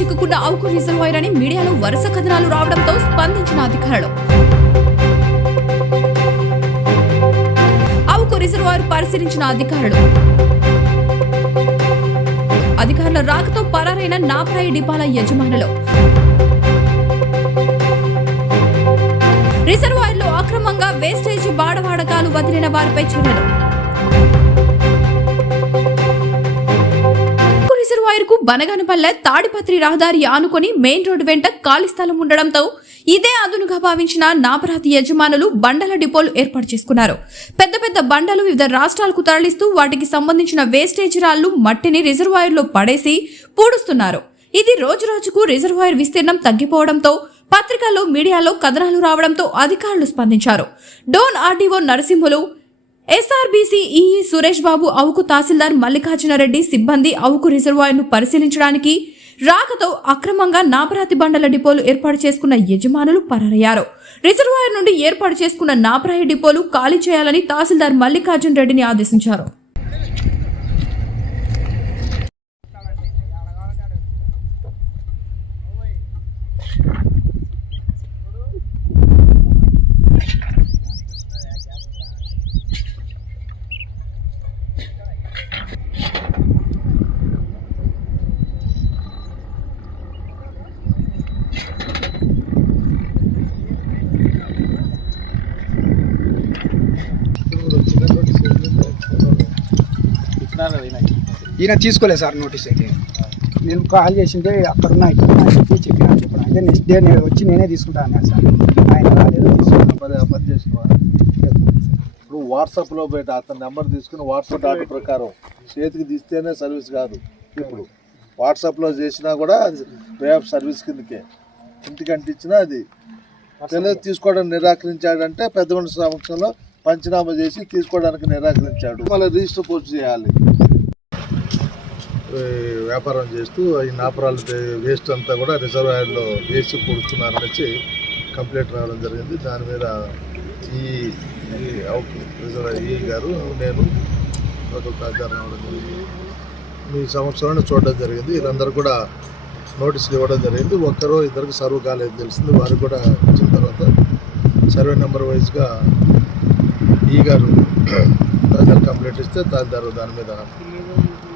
Avuku reservoir అని మీడియాలో వరుస కథనాలు రావడంతో స్పందించిన అధికారులు. అవుకు రిజర్వాయర్ పరిశీలించిన అధికారులు. అధికారుల రాకతో పరారైన నాపరాయి డిపాల యజమానులు. రిజర్వాయర్లో అక్రమంగా వేస్టేజ్ బాడవాడకాలు వదిలిన వారిపై చర్యలు. వైర్కు బనగానపల్లె తాడిపత్రి రహదారి ఆనుకొని మెయిన్ రోడ్డు వెంట ఖాళీ స్థలం ఉండడంతో ఇదే అదునుగా భావించిన నాపరాతి యజమానులు బండల డిపోలు ఏర్పాటు చేసుకున్నారు. పెద్ద పెద్ద బండలు వివిధ రాష్ట్రాలకు తరలిస్తూ వాటికి సంబంధించిన వేస్టేజ్ రాళ్ళు మట్టిని రిజర్వాయర్లో పడేసి పూడుస్తున్నారు. ఇది రోజురోజుకు రిజర్వాయర్ విస్తీర్ణం తగ్గిపోవడంతో పత్రికల్లో మీడియాలో కథనాలు రావడంతో అధికారులు స్పందించారు. Dhone RDO Narasimhulu SRBC EE Suresh Babu Avuku తహసీల్దార్ మల్లికార్జునరెడ్డి సిబ్బంది అవుకు రిజర్వాయర్ను పరిశీలించడానికి రాకతో అక్రమంగా నాపరాతి బండల డిపోలు ఏర్పాటు చేసుకున్న యజమానులు పరారయ్యారు. రిజర్వాయర్ నుండి ఏర్పాటు చేసుకున్న నాపరాయి డిపోలు ఖాళీ చేయాలని తహసీల్దార్ మల్లికార్జున రెడ్డిని ఆదేశించారు. ఈయన తీసుకోలేదు సార్ నోటీస్ అయితే. నేను కాల్ చేసింటే అక్కడ ఉన్నా ఇక్కడ ఉన్నా అని చెప్పి చెప్పినా చెప్పిన. అయితే నెక్స్ట్ డే నేను వచ్చి నేనే తీసుకుంటా అన్నాను సార్. ఆయన రాలేదు? ఇప్పుడు వాట్సాప్లో బయట అతని నెంబర్ తీసుకుని వాట్సాప్ ఆర్డర్ ప్రకారం చేతికి తీస్తేనే సర్వీస్ కాదు. ఇప్పుడు వాట్సాప్లో చేసినా కూడా అది వే ఆఫ్ సర్వీస్ కిందకే. ఇంటికి అంటించినా అది. తెలియదు తీసుకోవడం నిరాకరించాడంటే పెద్ద మనిషి సమక్షంలో పంచనామా చేసి తీసుకోవడానికి నిరాకరించాడు. మళ్ళీ రిజిస్టర్ పోస్ట్ చేయాలి. వ్యాపారం చేస్తూ ఈ నాపరాలు వేస్ట్ అంతా కూడా రిజర్వాయర్లో వేసి పొడుస్తున్నారనేసి కంప్లైంట్ రావడం జరిగింది. దాని మీద ఈ అవుట్ రిజర్వాయర్ ఈ గారు నేను ఒక రావడం జరిగింది. మీ సంవత్సరాన్ని చూడడం జరిగింది. వీళ్ళందరూ కూడా నోటీసులు ఇవ్వడం జరిగింది. ఒక్కరో ఇద్దరికి సర్వ్ కాలేదు తెలిసింది. వారు కూడా వచ్చిన తర్వాత సర్వే నెంబర్ వైజ్గా ఈ గారు తహసీల్దార్ కంప్లీట్ ఇస్తే తహసీల్దార్ దాని మీద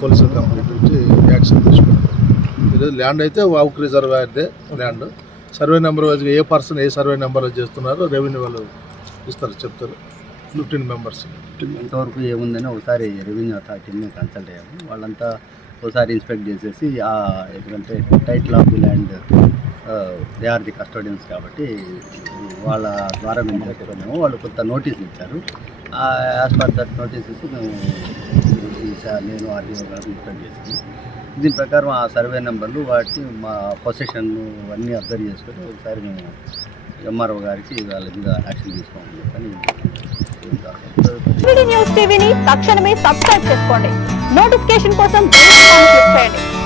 పోలీసులు కంప్లీట్ ఇచ్చి యాక్షన్ తీసుకుంటారు. ఈరోజు ల్యాండ్ అయితే వాక్ రిజర్వాయర్దే ల్యాండ్. సర్వే నెంబర్ వైజ్గా ఏ పర్సన్ ఏ సర్వే నెంబర్లో చేస్తున్నారో రెవెన్యూ వాళ్ళు ఇస్తారు చెప్తారు. Fifteen members. ఎంతవరకు ఏముందని ఒకసారి రెవెన్యూ అథారిటీని కన్సల్ట్ అయ్యాము. వాళ్ళంతా ఒకసారి ఇన్స్పెక్ట్ చేసేసి ఆ ఎందుకంటే title of the land they are the custodians కాబట్టి వాళ్ళ ద్వారా మేము చెప్పుకున్నాము వాళ్ళు కొంత నోటీస్ ఇచ్చారు. యాజ్ పర్ దట్ నోటీస్ ఇచ్చి మేము నేను ఆర్డీఓ గారు ఇన్స్పెక్ట్ చేసాము దీని ప్రకారం ఆ సర్వే నెంబర్లు వాటి మా పొజిషన్ అన్నీ అబ్జర్వ్ చేసుకొని ఒకసారి మేము ఎంఆర్ఓ గారికి వాళ్ళ మీద యాక్షన్ తీసుకోమని చెప్పని న్యూస్ టీవీని తక్షణమే సబ్స్క్రైబ్ చేసుకోండి. నోటిఫికేషన్ కోసం చేయండి.